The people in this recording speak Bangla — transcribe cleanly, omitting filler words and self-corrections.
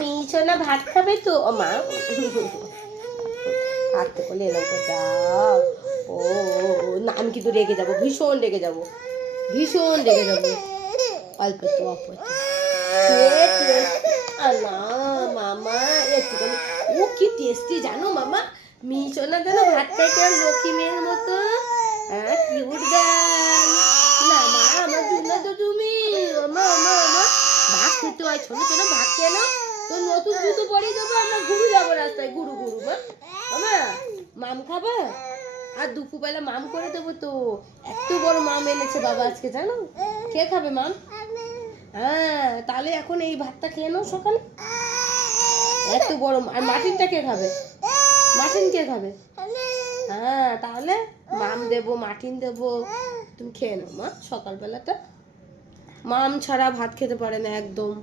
মিশোনা ভাত খাবে তো ও মা হাতে করে এলাম কোথাও ও না আমি কিন্তু রেগে যাবো ভীষণ রেগে যাবো অল্প একটু অল্প না মামা একটুখানি ও কি টেস্টি জানো মামা মিশোনা যেন ভাত খাইতে লক্ষ্মী মেয়ের মতো হ্যাঁ কিউট গান না মা আমার জন্য তো তুমি ভাত খেতে হয় ছোট ছোট ভাত খেয়ে নাও তো নতুন জুতো পরিয়ে দেবো আমরা ঘুরু যাবো রাস্তায় ঘুরু মা মামা মাম খাবা আর দুপুরবেলা মাম করে দেবো তো এত বড় মাম এনেছে বাবা আজকে জানো কে খাবে মাম হ্যাঁ তাহলে এখন এই ভাতটা খেয়ে নাও সকালে এত বড় আর মাটিনটা কে খাবে মাটিন কে খাবে হ্যাঁ তাহলে মাম দেবো মাটিন দেবো তুমি খেয়ে নাও মা সকালবেলাটা মাম ছাড়া ভাত খেতে পারে না একদম